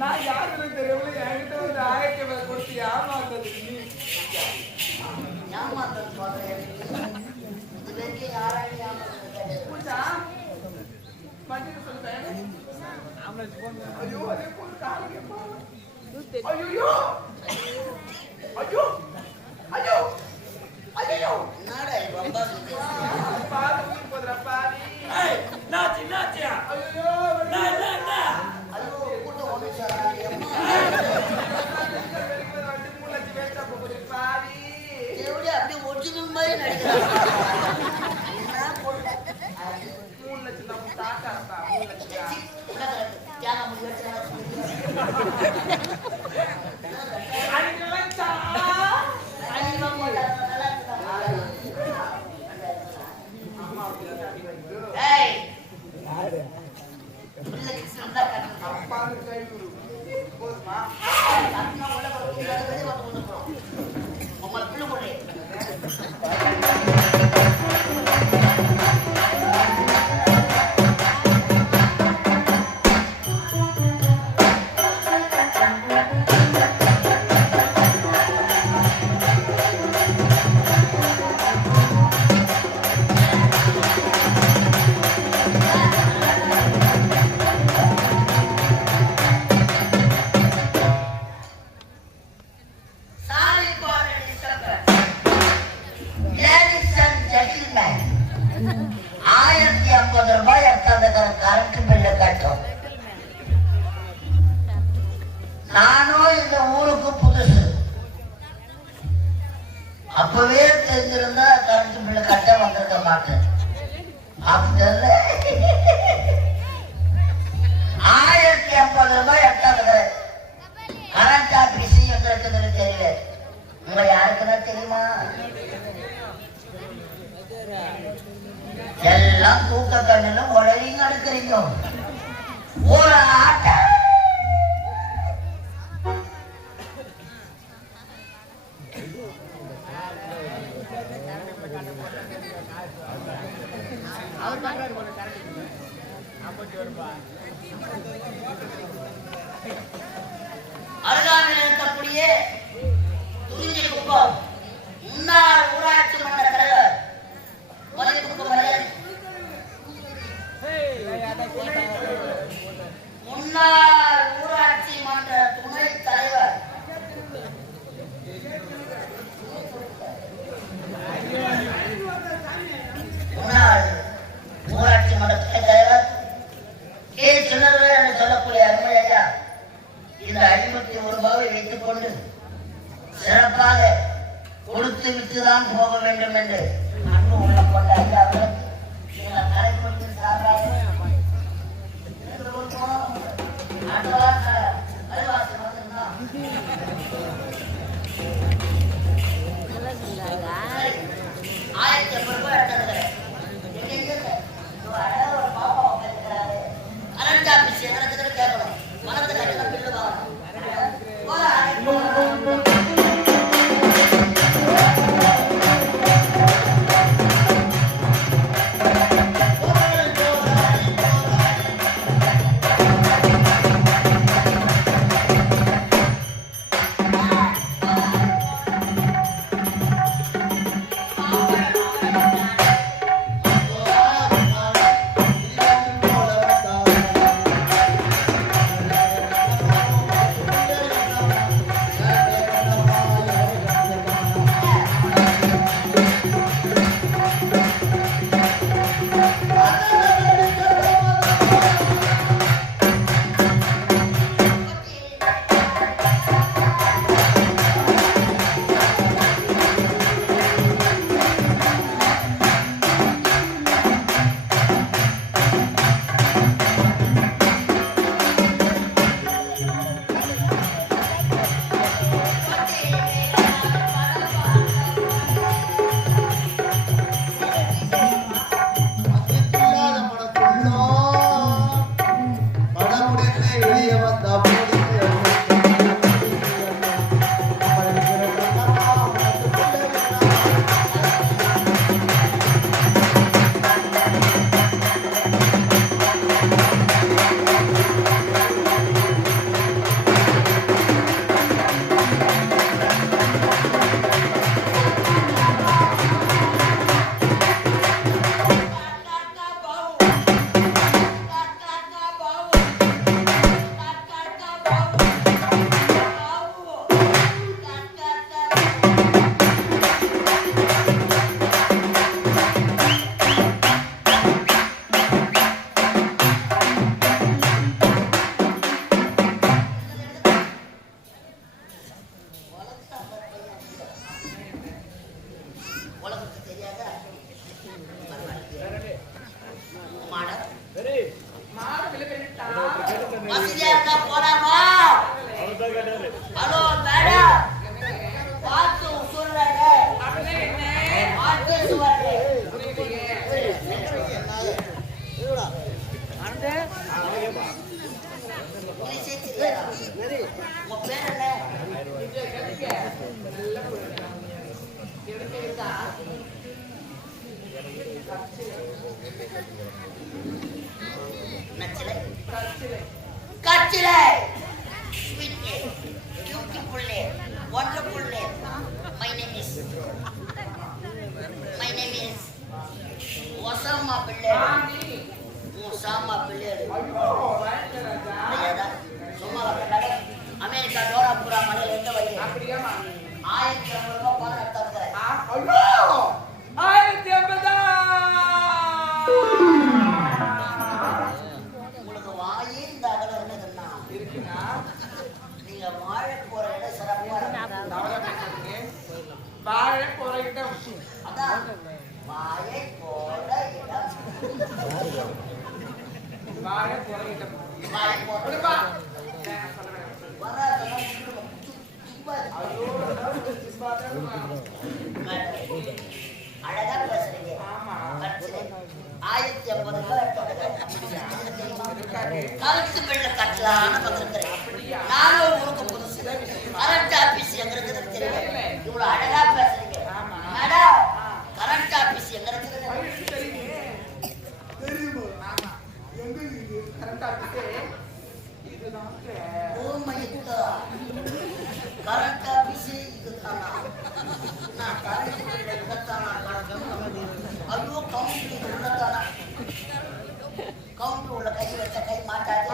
நான் யாருன்னு தெரியல என்கிட்ட வந்து 1000 ரூபாய் கொடுத்து ஏமாந்தது நீ ஏமாந்தது சொல்றேன் இது வரைக்கும் யாராலையும் ஏமாந்தது பூஜா மஞ்சள் சொல்றேன் ஐயோ அதே போல் காலையே போ ஐயோ ஐயோ ஐயோ ஐயோ என்னடா ரொம்ப பாத்து போடுற பாடி ஏய் நாச்சி நாச்சியா ஐயோ நான் ஐயோ கூட்டம் வந்து சொல்றாங்க எப்படி அப்படியே ஒரிஜினல் மாதிரி நடிக்கிறாங்க என்ன போடல 3 லட்சம் நம்ம தாத்தா 3 லட்சம் தியாகம் முடிச்சு நானும் இந்த ஊருக்கு புதுசு. அப்பவே தெரிஞ்சிருந்தா கரண்ட் பில்லு கட்ட வந்திருக்க மாட்டேன். 1050 ரூபாய் எட்டாவது கரண்ட் ஆபீஸ் எங்க இருக்குதுன்னு தெரியல. உங்க யாருக்குன்னா தெரியுமா? எல்லாம் தூக்க கண்ணுல உடலிங்க எடுக்கிறீங்க. ஒரு ஆட்ட அருகாமையில் இருக்கக்கூடிய துணிஞ்சிக்குப்பம் முன்னாள் ஊராட்சி மன்ற தலைவர் மதிப்புக்கு மரியாதை முன்னாள் ஊராட்சி மன்ற துணைத் தலைவர் முன்னாள் ஊராட்சி மன்ற துணைத் தலைவர் கே. சுந்தரவேல் என்று சொல்லக்கூடிய அருமையா இந்த 51 ரூபாவை வைத்துக் கொண்டு சிறப்பாக கொடுத்து விட்டுதான் போக வேண்டும் என்று அன்பு உள்ள கொண்ட ஐயாவிற்கு நீங்கள் கரைப்படுத்தி சார்பாக வசதியா இருக்கா போலாமா? ஹலோ மேடம், பார்த்து சொல்றாங்க. பார்த்து சொல்றாங்க. உங்க பேர் என்ன? கச்சிலை. Sweet name, beautiful name, wonderful name. My name is Osama bin Laden. Osama bin Laden. சும்மா அமெரிக்கா டோராபுரா மலையில எந்த வழி? 1500 ரூபாய் பணம் எடுத்தாங்க. உங்களுக்கு வாயே இந்த அகலம் என்னதுன்னா நீங்க வாழ போற இடம் சிறப்பா வாழ போற இடம். அதான் வாழை போற இடம். வாழ போற இடம். வாழை போற இடம். அழகா பேசுறீங்க. 1050 ரூபாய் கழுத்து வெள்ள கட்டலான பத்திரம். நானும் உங்களுக்கு புதுசு. கரண்ட் ஆபீஸ் எங்க இருக்குதுன்னு தெரியல. இவ்வளவு அழகா பேசுறீங்க. மேடம், கரண்ட் ஆபீஸ் எங்க இருக்குது? கரண்ட் ஆபீஸ் இதுதானா? நான் கரண்ட் ஐயோ கவுண்டர் உள்ளதானா? கவுண்டர் உள்ள கை வச்ச கை மாட்டாது.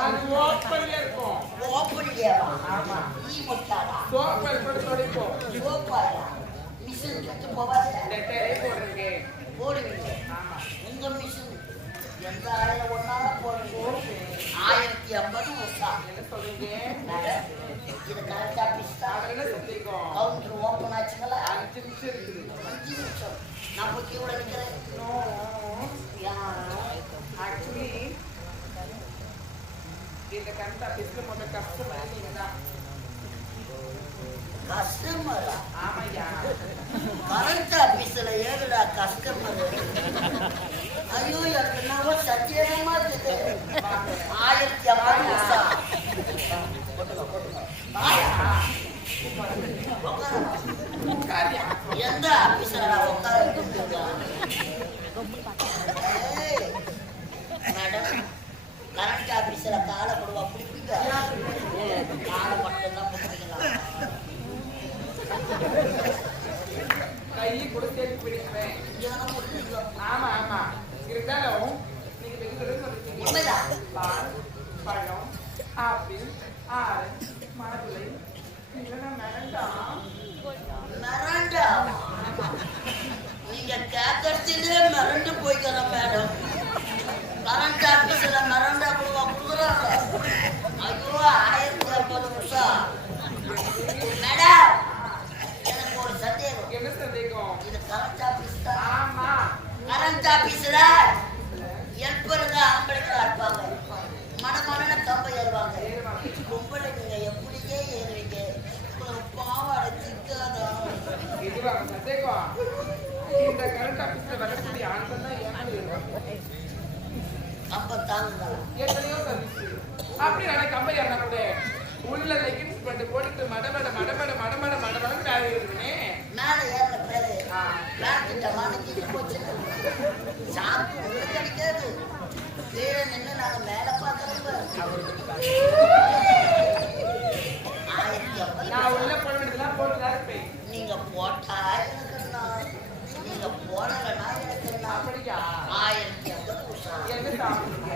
ஓப்பன்லயே ஈ முட்டாளா? சோப்பாயா? மிஷின் சுத்து போவாது. போடுவீங்க. உங்க மிஷின் எந்த அறையில ஒன்னால போடுங்க. 1050 வருஷம். இது கரண்ட் ஆபீஸ் தான். கவுண்டர் ஓப்பன் ஆச்சுங்களா? 5 நிமிஷம். நான் போய் கீழே நிக்கிறேன். இந்த கரண்ட் ஆபீஸ்ல முதல்ல கஸ்டமர் நீங்க தான். கஸ்டமரா? ஆமாய்யா. கரண்ட் ஆபீஸ்ல ஏதுடா கஸ்டமர்? ஐயோ எனக்கு என்னவோ சத்தியமா இருக்குது. 1050 வருஷம். எந்த ஆபீஸ்ல உட்கார மேடம், கரண்ட் ஆபீஸ்ல காலை கொடுவா பிடிப்பீங்க? காலை மட்டும்தான் பிடிக்கலாம். கை கூட சேர்த்து பிடிக்கிறேன். ஆமா ஆமா. இருந்தாலும் நீங்க வெளியில உண்மைதான். பழம், ஆப்பிள், ஆரஞ்சு, மாதுளை இதெல்லாம் மிரண்டா. நீங்க கேட்கறதுலே மிரண்டு போய்க்கிற மேடம். கரண்ட் ஆபீஸ்ல மிரண்டா கொடுக்குறாங்க. ஐயோ 1050 வருஷம். மேடம், எனக்கு ஒரு சந்தேகம். என்ன சந்தேகம்? இது கரண்ட் ஆபீஸ் தான். ஆமா. கரண்ட் ஆபீஸ்ல ஹெல்ப்பருங்க ஆம்பளைங்களா இருப்பாங்க. மனமான கம்பை ஏறுவாங்க. கும்பலை நீங்க எப்படியே ஏறுவீங்க? பாவாடை சிக்காதா? இதுவாங்க சந்தேகம். இந்த கரண்ட் ஆபீஸ்ல வரக்கூடிய ஆண்கள் தான் கம்பை தாங்குங்க. எத்தனையோ சர்வீஸ் அப்படி நான் கம்பை ஏறினா கூட உள்ள லெகின்ஸ் பண்ணி போட்டுட்டு மடமட மடமட மடமட மடமட மேலே இருக்குனே. மேலே ஏறின பேரு பிளாஸ்டிட்ட மாணிக்கு போச்சு. சாப்பு உள்ள கிடைக்காது. கீழே நின்று நாங்க மேல பார்க்கறப்ப நான் உள்ள போட வேண்டியதெல்லாம் போட்டுதான் இருப்பேன். நீங்க போட்டா எனக்கு, நீங்க போடலன்னா எனக்கு அப்படியா? 1050 வருஷம். என்ன சாப்பிடுறீங்க?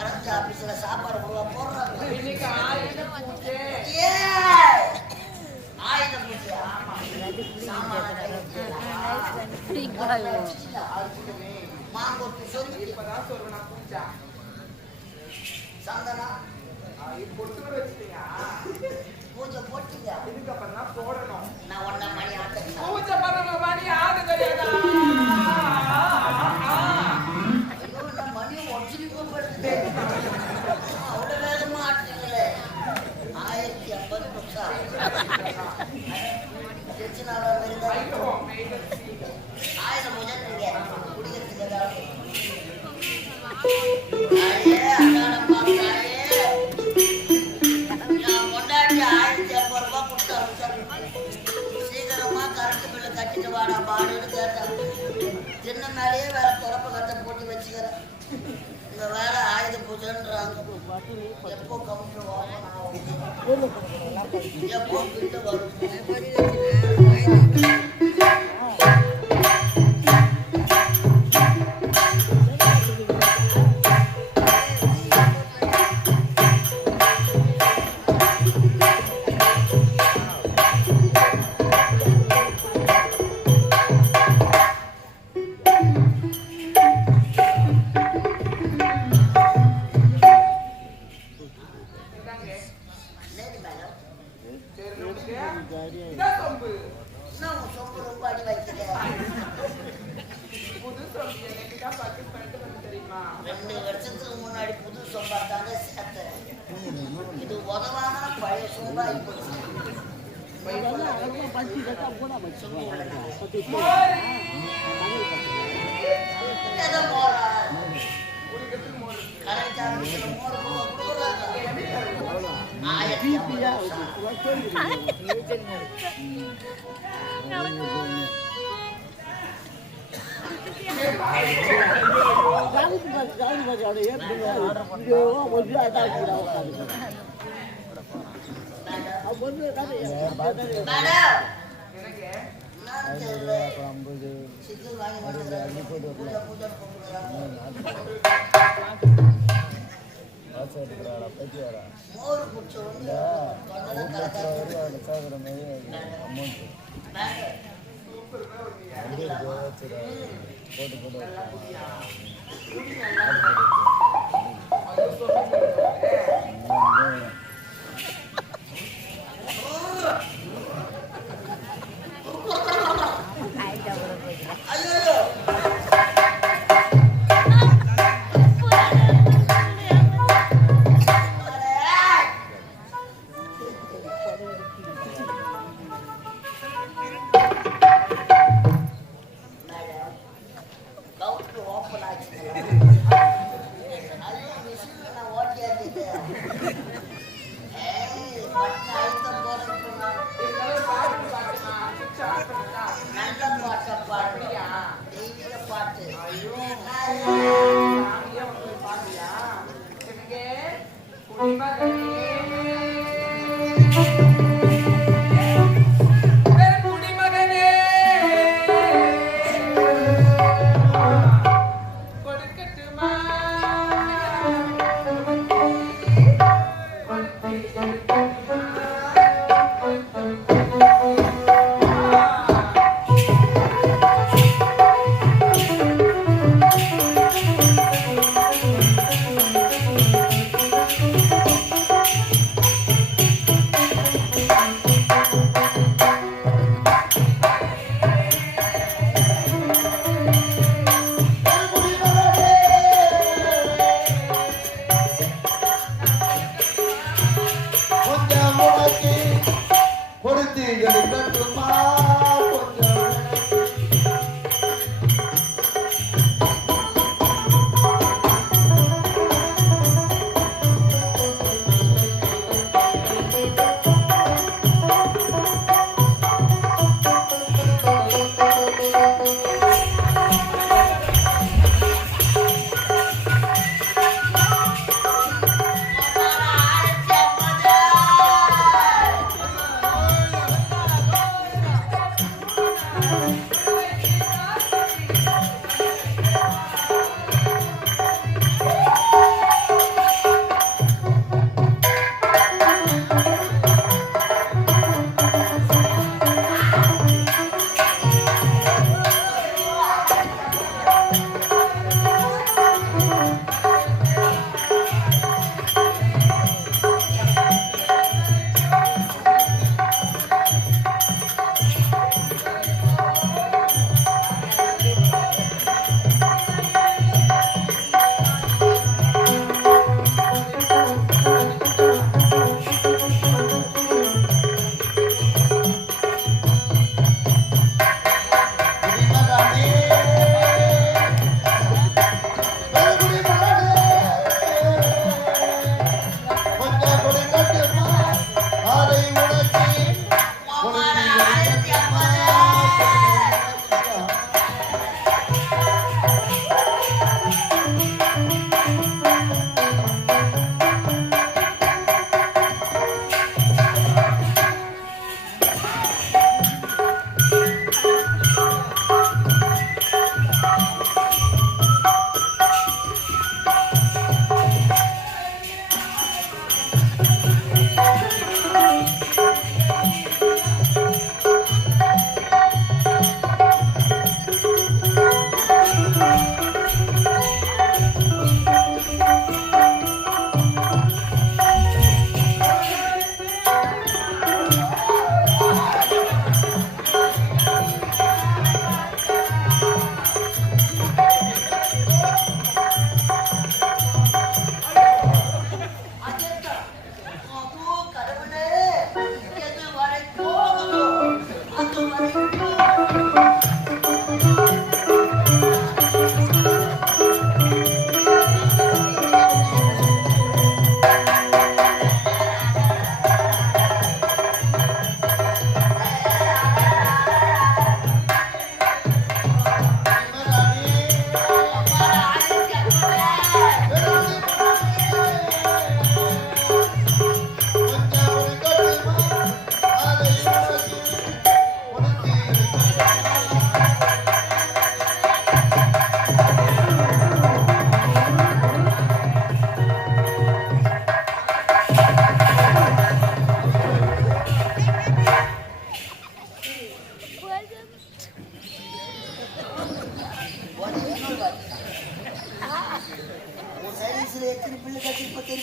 கரண்ட் ஆபீஸ்ல சாப்பாடு போடுறாங்க. இன்னைக்கு ஆயுதம் பூஜை. ஆயுதம் பூஜை. மாங்கொட்டு சொல்லி இப்பதான் சொல்லணும் பூஜா. சந்தனா பொட்டு வச்சுட்டீங்க. பூஜை போட்டீங்க. இதுக்கப்புறம் தான் போடணும். நான் 1 மணி ஆட்டேன். பூஜை பண்ணணும். மணி ஆடு தெரியாதா? ஐயோ, நான் மணி ஒடிச்சு போடுது. பாடா பாடுன்னு கேட்டேன். சின்ன மேலேயே வேற துறப்பு கட்ட போட்டு வச்சுக்கிறேன். இங்க வேற ஆயுத பூஜைன்றாங்க. எப்போ கவுண்டர் ஓபன் ஆகும், எப்போ கிட்ட வரும். என்னங்க? என்னது மேடம்? சரி, உனக்கு இதான் சொம்பு. என்ன உன் சொம்பு ரொம்ப அடி வைக்கிறேன்? புது சொம்பு எனக்கு தான் பர்ச்சேஸ் பண்ணிட்டு வந்து தெரியுமா? 2 வருஷத்துக்கு முன்னாடி புது சொம்பாட்டாங்க சேர்த்தேன். இது உதவான பழைய சொம்பா இப்போது. மோரி. எதை போறா? குடிக்கிறதுக்கு மோர் இருக்கு. கரெக்டான விஷயம் மோர் கொடுக்குறாங்க. எப்படி தருவோம்? 1500 மேடம் எனக்கு என்னன்னு தெரியல. சிக்கல் வாங்கி வந்துடுறாங்க. பூஜை கூப்பிடுறாங்க. மோர் குடிச்ச உடனே தொண்டை கலக்காது. மேடம் சூப்பர்னா ஒரு நீ அடிக்கலாம். நல்லா குடியா. குடி நல்லா குடி. அது சொம்பு சொல்லுவாங்க. ஐயோ கவுண்ட் ஓப்பன் ஆச்சு. ஐயோ மிஷின்ல நான் ஓட்டியாச்சு. பட்டு அழுத்தம் போறதுக்குன்னா இதனால பாட்டு பாட்டுமா சுவிட்ச் ஆஃப் பண்ணுதா? நல்ல பாட்டை பாடு. அப்படியா? தெய்வீக பாட்டு. ஐயோ நாங்களே வந்து பாட்டியா? எனக்கு குடிமகனே குடிமகனே கொடுக்கட்டுமா?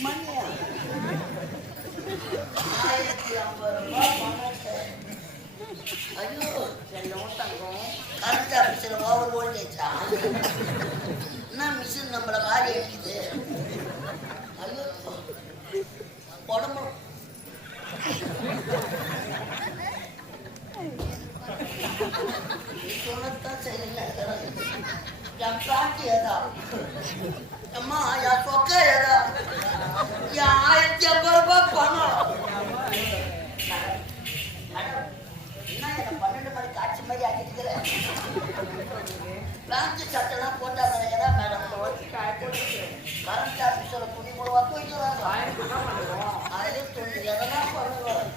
மணியா 1050 ரூபாய் பணத்தை. ஐயோ செல்லம் தங்கம் கரண்ட் ஆஃபீஸில் ஓவர் வோல்டேஜா? என்ன மிஷின் நம்மளை வாரி அடிக்குது? ஐயோ உடம்பு சொன்னதான் சரியில்லை. என் பாட்டி ஏதா அம்மா என் சொக்க ஏதா என் 1050 ரூபாய் பணம். என்ன எனக்கு 12 மணி காட்சி மாதிரி ஆக்கிட்டு பிளாஸ்டிக் சட்டெல்லாம் போட்டா கிடையாதா மேடம்? கரண்ட் ஆஃபீஸில் துணி மூலமா போய்க்கிறாங்க. அதில் துணி எதெல்லாம் பண்ணுவோம்.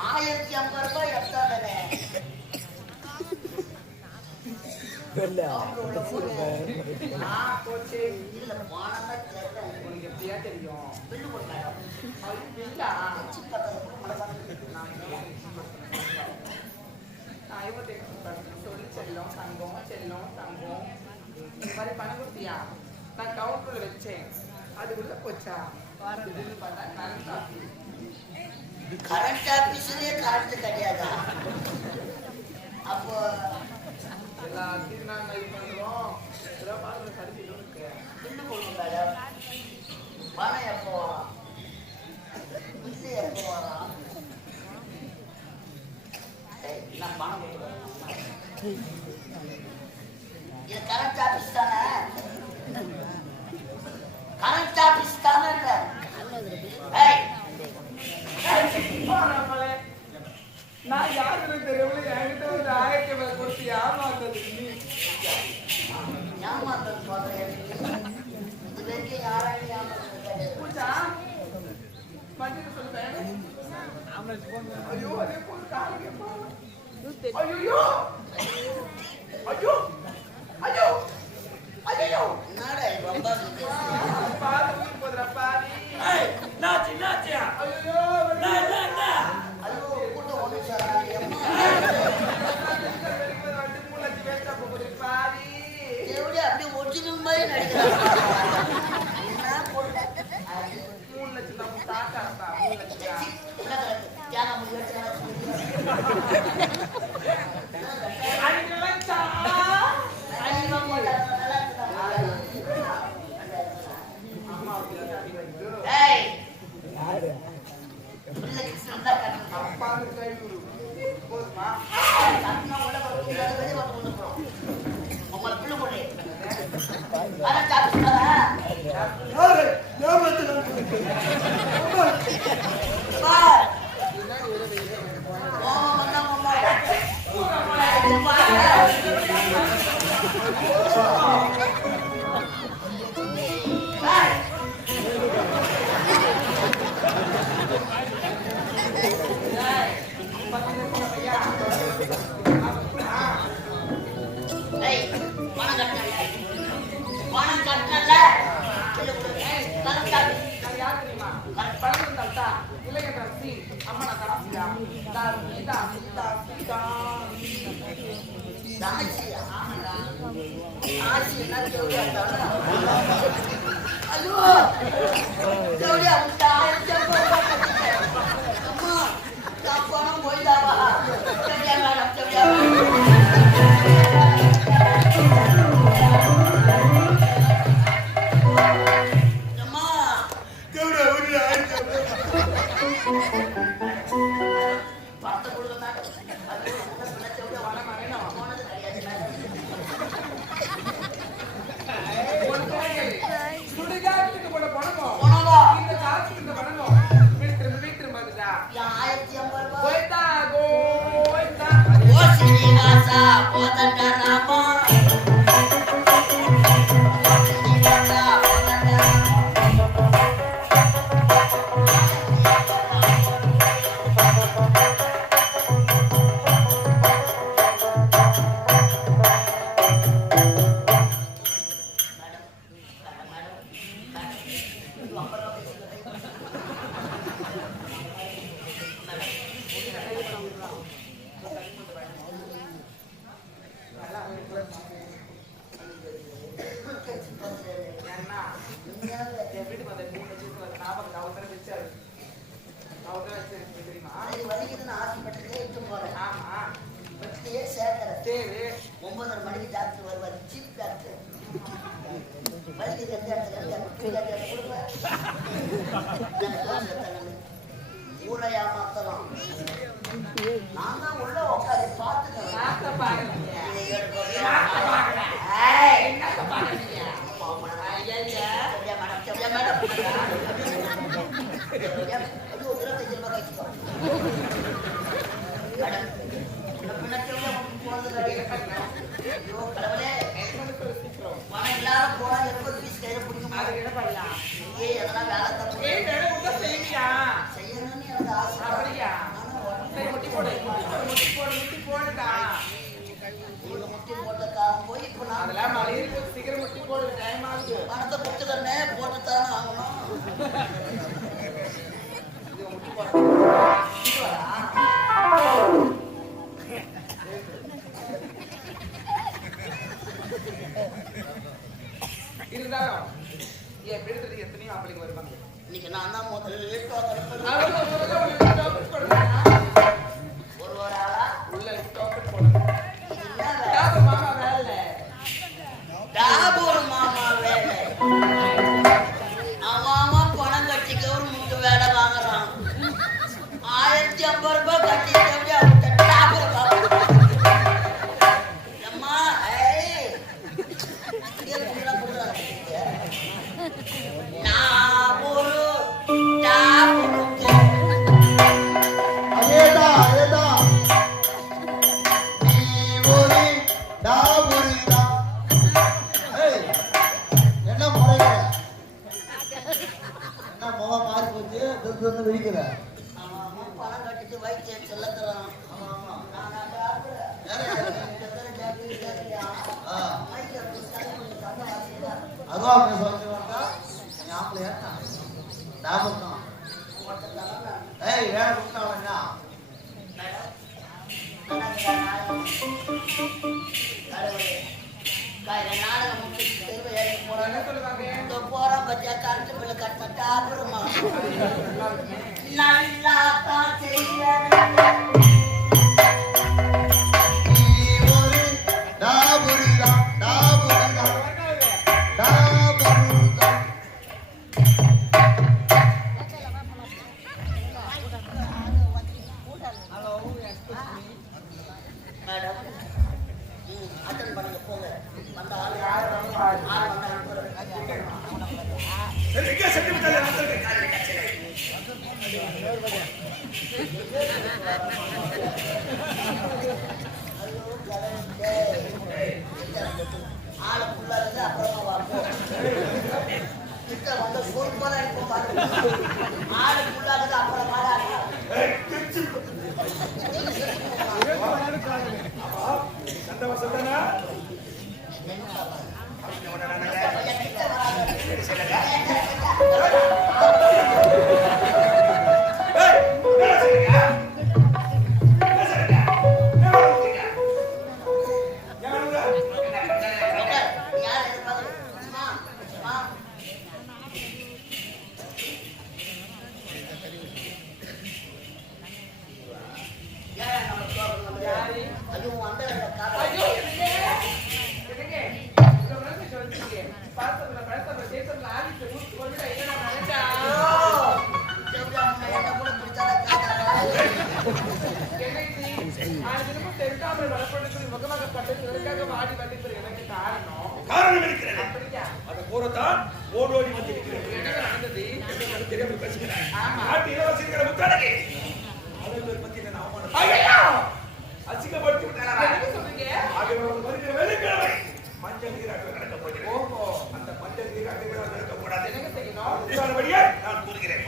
1050 ரூபாய் எடுத்தாங்கண்ணே. இல்ல போனதா தெரியல. உனக்கு எப்படியா தெரியும்? பில்லு போடு மேடம். சொல்லி செல்லம் தங்கம் செல்லம் தங்கம் இந்த மாதிரி பணம் கொடுத்தியா? நான் கவுண்டர்ல வச்சேன், அது உள்ள போச்சா? பார்த்தா கரண்ட் ஆபீஸ்லயே கரண்ட் கிடையாதா? அப்போ எல்லாத்தையும் நாங்க இது பண்றோம். இதெல்லாம் பாருங்க, சரிச்சு இருக்கு. பில்லு போடுங்க மேடம். பணம் எப்போ வரும்? பில்லு எப்போ வரும்? நான் பணம் கொடுக்குறேன். இது கரண்ட் ஆபீஸ் தானே? கரண்ட் ஆபீஸ் தானே? நான் யாருக்கு தெரியும்? என்கிட்ட ஒரு 1000 கொடுத்து ஏமாந்தது நீ. ஏமாந்தது சொல்றேன். இது வரைக்கும் யாராலையும் ஏமாந்தது பூஜா மஞ்சள் சொல்றேன். ஐயோ அதே போல காலைக்கு போ. ஐயோ ஐயோ ஐயோ ஐயோ என்னடா இது ரொம்ப பாரு போதுற பாரி. நாச்சி நாச்சியா ஐயோ ஐயோ கூட்டம் ஒன்று சொல்றாங்க. எப்படி அப்படியே ஒரிஜினல் மாதிரி நடிக்கிறாங்க. என்ன பொருள் 3 லட்சம் நம்ம தாத்தா 3 லட்சம் தியானம் முடிவு சுடுகாட்டுக்கு போட பணமோ இந்த காசுக்கு இந்த பணமோ வீட்டு வந்துட்டா 1050 ரூபாய் போய்தா கோய்தா ஓ ஸ்ரீனிவாசா போதண்டராமா வந்து அவசரம் வச்சாரு. அவசரம் வச்சு தெரியுமா? சரி வலிக்குதுன்னு ஆசைப்பட்டுட்டே இட்டு போறேன். ஆமா. வச்சுட்டே சேர்க்கிறேன். சரி. 9:30 மணிக்கு டாக்டர் வருவார். Chief doctor. வலிக்குது எந்த இடத்துல ஊரை ஏமாத்தலாம். நான் தான் உள்ள உட்காந்து பார்த்துக்கிறேன். அதெல்லாம் மலையில சீக்கிரம் முட்டி போடு, டைம் ஆகுது. பணத்தை கொடுத்துக்கிறனே போட்டுத்தானே ஆகணும். முட்டி போட இருந்தாலும் என் பெருத்துக்கு எத்தனையோ ஆம்பளைங்க வருவாங்க. இன்னைக்கு நான் தான் முதல்ல ஒரு ஆளா உள்ள டோக்கன் போடணும். மாமா வேலை டாபூர் மாமா வேலை. அவன் பணம் கட்டிக்க ஒரு முட்டு வேலை வாங்குறான். 1050 ரூபாய் கட்டி அவர்கிட்ட டாபூர் அம்மா பணம் கட்டிட்டு வைத்தியம் செல்லக்கிறான். நாடகம் முடிச்சுட்டு போறான் பத்தியா கரண்ட் பிள்ளை கட்டினா அப்புறமா நல்லா தான் மேடம் அட்டன் பண்ணுங்க போங்க. அந்த ஆள் யார் ஆளை புள்ளா இருந்து அப்புறமா வாப்போம். கிட்ட வந்து ஃபோன் போல இருக்கும் பாருங்க. ஆளு புள்ளா இருந்து அப்புறமா காரணம் இருக்கிறது. அதை கூறத்தான் ஓடோடி வந்திருக்கிறேன். என்ன நடந்தது? தெரியாமல் பேசுகிறேன். நாட்டு இளவரசிக்கிற முத்தாடகி அதை பத்தி நான் அவமானம் அசிங்கப்படுத்தி விட்டாரா? வருகிற வெள்ளிக்கிழமை மஞ்சள் நீராட்டு நடக்க போகிறேன். அந்த மஞ்சள் நீராட்டு நடக்கக்கூடாது. நான் கூறுகிறேன்.